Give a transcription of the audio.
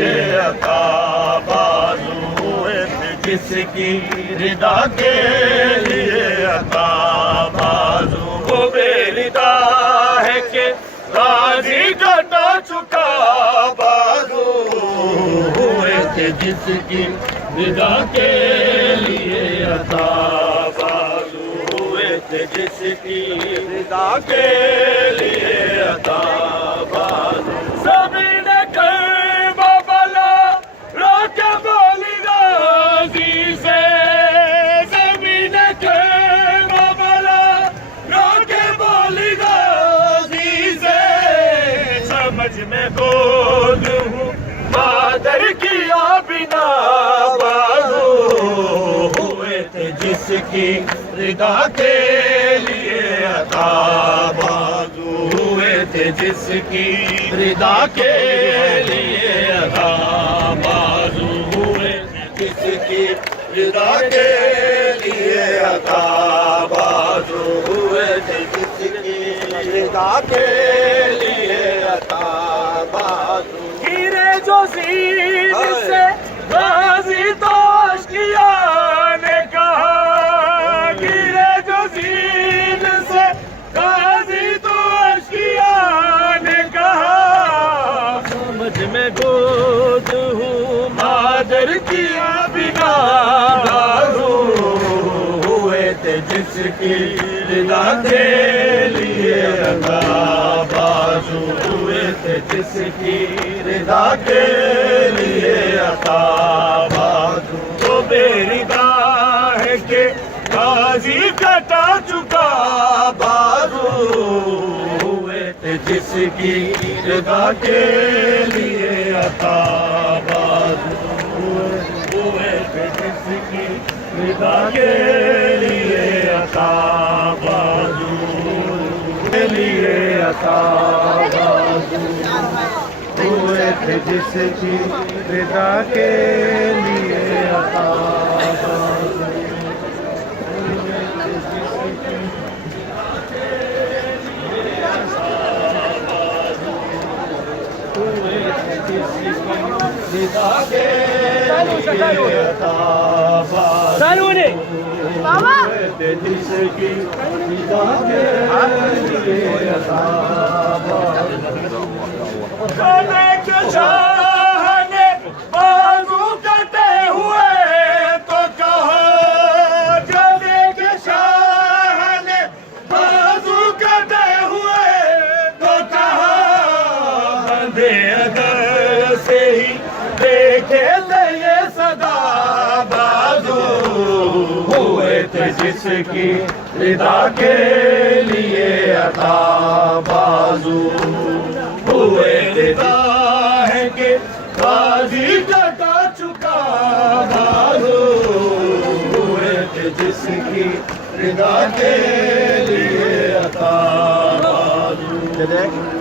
ये अता बाजू हुए थे जिसकी रिदा के लिए अता बाजू वो बेरिदा है कि गाजी कटा चुका बाजू हुए थे जिसकी रिदा के लिए अता बाजू हुए थे जिसकी रिदा के लिए अता बाजू सभी ने कर्मा बला रोके बोली गाजी से सभी ने कर्मा बला रोके बोली गाजी से समझ में गोद हूँ मादर किया बिना बाजू हुए थे जिसकी रिदा के लिए अता बाजू हुए थे जिसकी रिदा के लिए अता बाजू हुए थे जिसकी रिदा के लिए अता बाजू हुए थे जिसकी रिदा के लिए अता बाजू गिरे जो सीन से गाजी तो अश्किया ने कहा गिरे जो सीन से गाजी तो अश्किया ने कहा समझ में गोद हूँ मादर किया बिना बाजू हुए थे जिसकी रिदा के लिए अता बाजू हुए थे जिसकी रिदा के लिए अता बाजू तो बेरिदा है कि गाजी कटा चुका बाजू हुए थे जिसकी रिदा के लिए अता बाजू हुए थे जिसकी रिदा के लिए अता बाजू के लिए अता बाजू हुए थे जिसकी रिदा के लिए अता बाजू रिदा के लिए अता बाजू हुए थे जिसकी रिदा के लिए अता बाजू चाहने बाजू कटे हुए तो कहा जाने के शाहने बाजू कटे हुए तो कहा बंदे अगर से ही देखे थे ये सदा बाजू हुए थे जिसकी रिदा के लिए अता बाजू हुए रिदा है कि गाजी कटा चुका बाजू हुए थे जिसकी रिदा के लिए अता बाजू